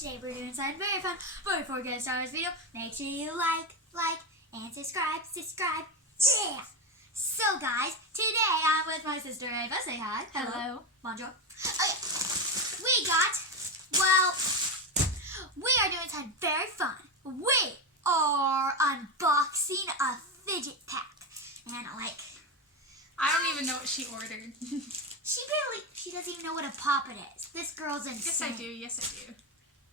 Today we're doing something very fun. But before we get started with this video, make sure you like, and subscribe. Yeah! So guys, today I'm with my sister Ava. Say hi. Hello. Bonjour. Okay. We are doing something very fun. We are unboxing a fidget pack. And I don't even know what she ordered. She doesn't even know what a poppet is. This girl's insane. Yes I do.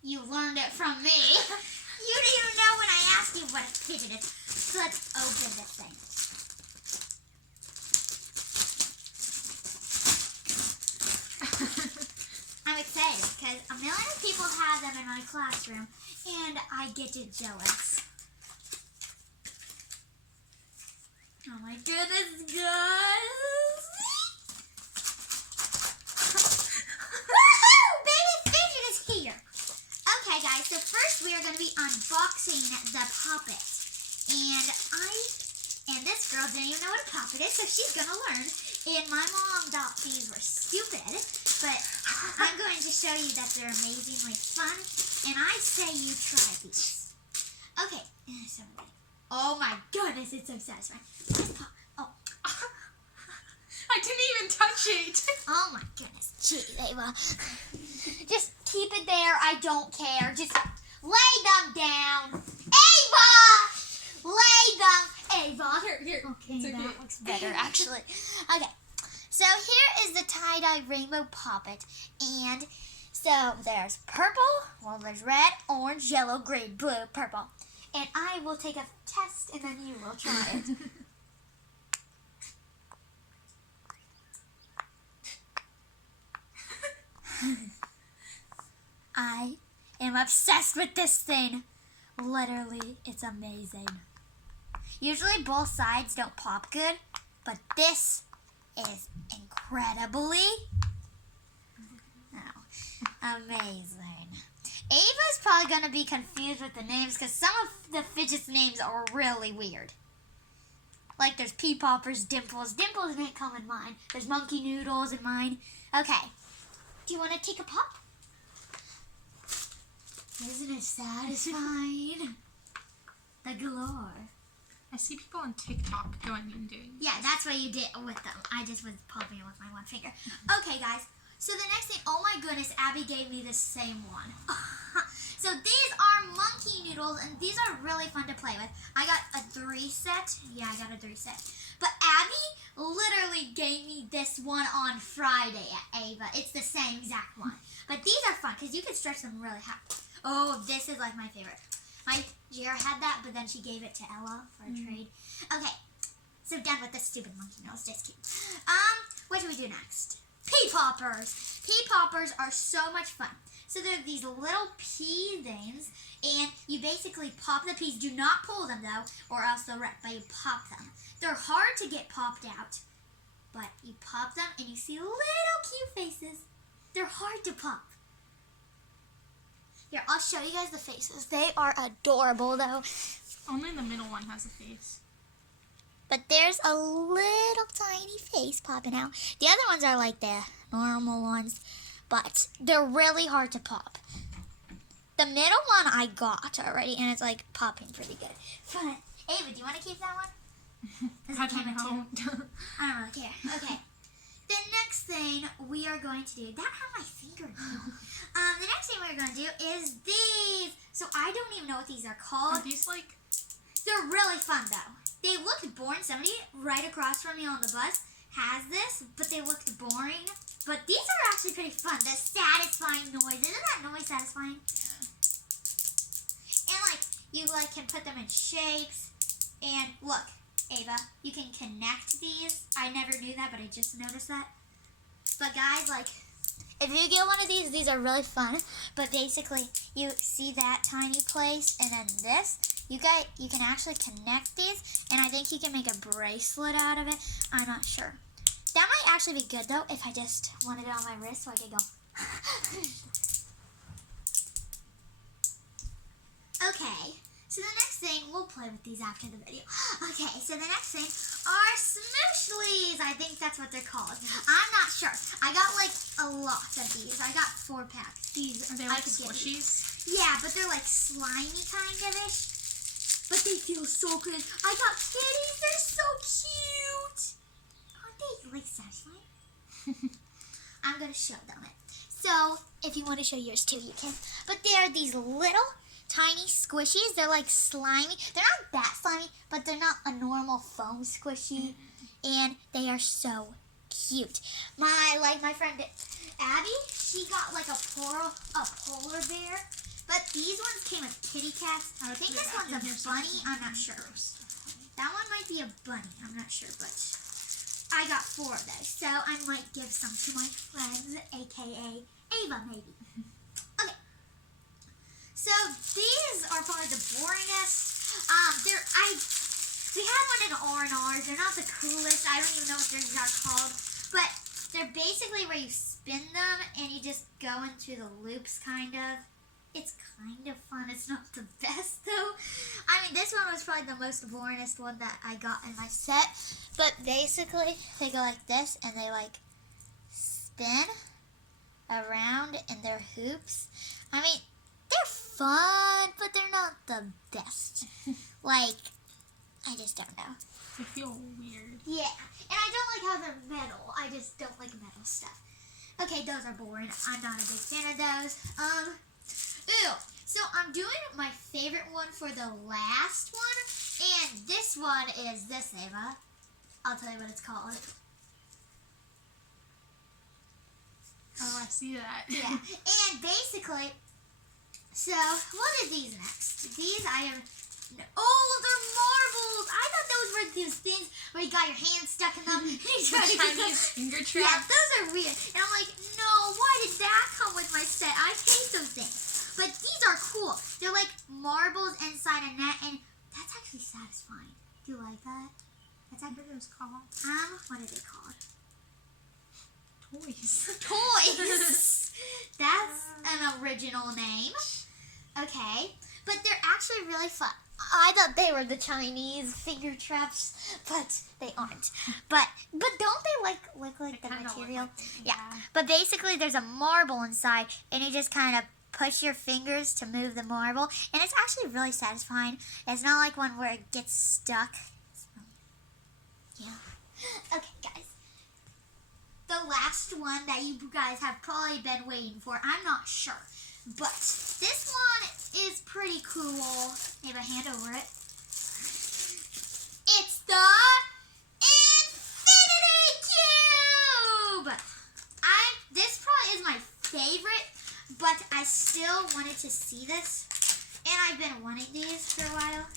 You learned it from me. You didn't even know when I asked you what a fidget is. So let's open this thing. I'm excited because a million people have them in my classroom and I get jealous. Oh my goodness, guys. Woohoo! Baby fidget is here. Okay, guys, so first we are going to be unboxing the poppet. And this girl didn't even know what a poppet is, so she's going to learn. And my mom thought these were stupid, but I'm going to show you that they're amazingly fun. And I say you try these. Okay, so oh my goodness, it's so satisfying. Oh. I didn't even touch it. Oh my goodness. Jeez, Ava. Just keep it there. I don't care. Just lay them down. Ava! Lay them. Ava. Here. Okay, that looks better, actually. Okay. So here is the tie-dye rainbow poppet. And so there's purple. Well, there's red, orange, yellow, green, blue, purple. And I will take a test and then you will try it. I am obsessed with this thing. Literally, it's amazing. Usually both sides don't pop good, but this is incredibly amazing. Ava's probably going to be confused with the names because some of the fidget's names are really weird. Like there's pea poppers, dimples. Dimples didn't come in mine. There's monkey noodles in mine. Okay. Do you want to take a pop? Isn't it satisfying? The glow. I see people on TikTok doing. Yeah, that's what you did with them. I just was popping it with my one finger. Okay, guys. So the next thing, oh my goodness, Abby gave me the same one. So these are monkey noodles, and these are really fun to play with. I got a 3 set. Yeah, I got a 3 set. But Abby literally gave me this one on Friday at Ava. It's the same exact one. But these are fun because you can stretch them really high. Oh, this is like my favorite. My Jira had that, but then she gave it to Ella for a trade. Okay, so done with the stupid monkey noodles. Just kidding. What do we do next? Pea poppers. Pea poppers are so much fun. So they're these little pea things, and you basically pop the peas. Do not pull them though, or else they'll wreck. But you pop them. They're hard to get popped out, but you pop them, and you see little cute faces. They're hard to pop. Here, I'll show you guys the faces. They are adorable though. Only the middle one has a face. But there's a little tiny face popping out. The other ones are like the normal ones, but they're really hard to pop. The middle one I got already, and it's like popping pretty good. Fun. Ava, do you want to keep that one? I don't know. I don't really care. Okay. The next thing we are going to do, that had my finger now. The next thing we're going to do is these. So I don't even know what these are called. Are these like... They're really fun though. They looked boring. Somebody right across from me on the bus has this, but they looked boring. But these are actually pretty fun. The satisfying noise. Isn't that noise satisfying? And you can put them in shapes. And look, Ava, you can connect these. I never knew that, but I just noticed that. But guys, if you get one of these are really fun. But basically, you see that tiny place and then this. You can actually connect these, and I think you can make a bracelet out of it. I'm not sure. That might actually be good, though, if I just wanted it on my wrist so I could go. Okay, so the next thing, we'll play with these after the video. Okay, so the next thing are Smooshlies. I think that's what they're called. I'm not sure. I got a lot of these. I got 4 packs. These, are they like squishies? Yeah, but they're like slimy kind of ish. But they feel so good. I got kitties. They're so cute. Aren't they like satisfying? I'm going to show them it. So if you want to show yours too, you can. But they are these little tiny squishies. They're like slimy. They're not that slimy, but they're not a normal foam squishy. And they are so cute. My friend Abby, she got like a polar bear. But these ones came with kitty cats. I think this one's a bunny. I'm not sure. That one might be a bunny. I'm not sure, but I got 4 of those. So I might give some to my friends, aka Ava, maybe. Okay. So these are probably the boringest. We had one in R&R. They're not the coolest. I don't even know what these are called. But they're basically where you spin them and you just go into the loops, kind of. It's kind of fun. It's not the best, though. I mean, this one was probably the most boringest one that I got in my set. But basically, they go like this, and they, like, spin around in their hoops. I mean, they're fun, but they're not the best. Like, I just don't know. They feel weird. Yeah, and I don't like how they're metal. I just don't like metal stuff. Okay, those are boring. I'm not a big fan of those. Ooh, so I'm doing my favorite one for the last one, and this one is this, Ava. I'll tell you what it's called. Oh, I see that. Yeah, and basically, so what are these next? These I have, oh, they're marbles. I thought those were those things where you got your hand stuck in them. And you try to Chinese finger traps. Yeah, those are weird. And I'm like, no, why did that come with my set? I hate those things. But these are cool. They're like marbles inside a net, and that's actually satisfying. Do you like that? That's actually what it was called. What are they called? Toys. Toys. That's an original name. Okay, but they're actually really fun. I thought they were the Chinese finger traps, but they aren't. But don't they look like the material? Yeah. But basically, there's a marble inside, and you just kind of push your fingers to move the marble, and it's actually really satisfying. It's not like one where it gets stuck. Yeah. Okay, guys. The last one that you guys have probably been waiting for. I'm not sure, but this one is pretty cool. Maybe a hand over it. It's the Infinity Cube. This probably is my favorite. But I still wanted to see this, and I've been wanting these for a while.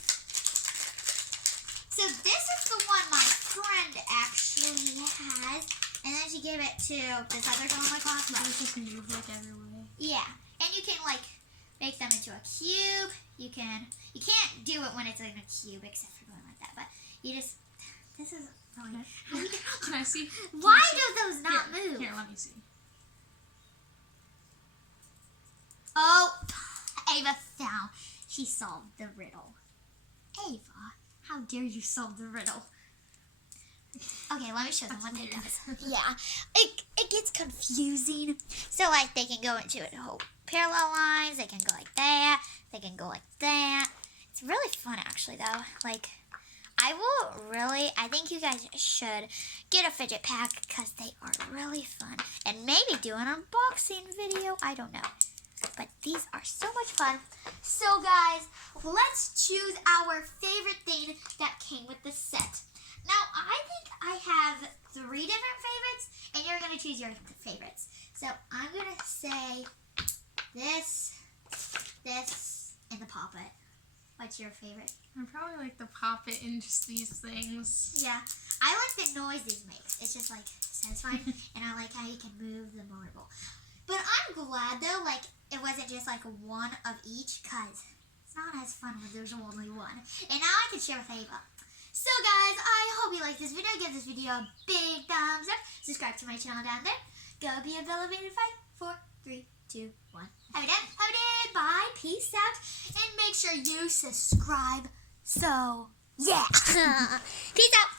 So this is the one my friend actually has, and then she gave it to this other girl in my class. But just move like everywhere. Yeah, and you can like make them into a cube. You can't do it when it's in a cube except for going like that. But you just this is really. Can I see? Why do those not move? Here, let me see. Oh, Ava found. She solved the riddle. Ava, how dare you solve the riddle? Okay, let me show them what it does. Yeah, it gets confusing. So, like, they can go into it whole parallel lines. They can go like that. They can go like that. It's really fun, actually, though. Like, I think you guys should get a fidget pack because they are really fun. And maybe do an unboxing video. I don't know. But these are so much fun. So guys, let's choose our favorite thing that came with the set. Now, I think I have 3 different favorites, and you're going to choose your favorites. So I'm going to say this, and the Poppet. What's your favorite? I probably like the Poppet and just these things. Yeah, I like the noise these make. It's just like satisfying, and I like how you can move the marble. But I'm glad though, like it wasn't just like one of each, cause it's not as fun when there's only one. And now I can share with Ava. So guys, I hope you liked this video. Give this video a big thumbs up. Subscribe to my channel down there. Go be a elevated fight. 4, 3, 2, 1. Have a day. Bye. Peace out. And make sure you subscribe. So yeah. Peace out.